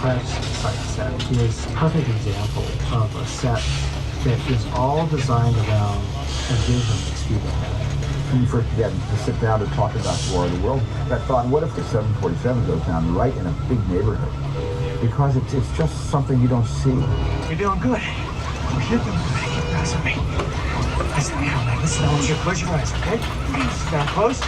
French site set is a perfect example of a set that is all designed around a vision that Spielberg had. When you first began to sit down to talk about War of the World, I thought, what if the 747 goes down right in a big neighborhood? Because it's just something you don't see. You're doing good. You're doing good. Keep pressing me. Listen now, man. Listen, I want you to close your eyes, okay? Now close.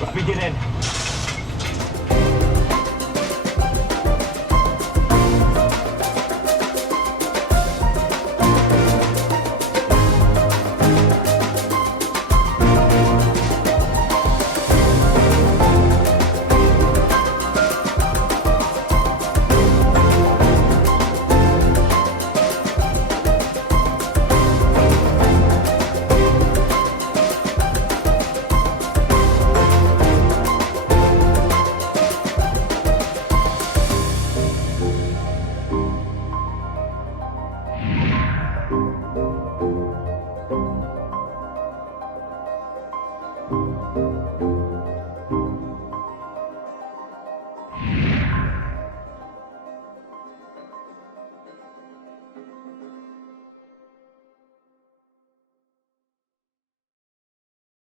Let me get in.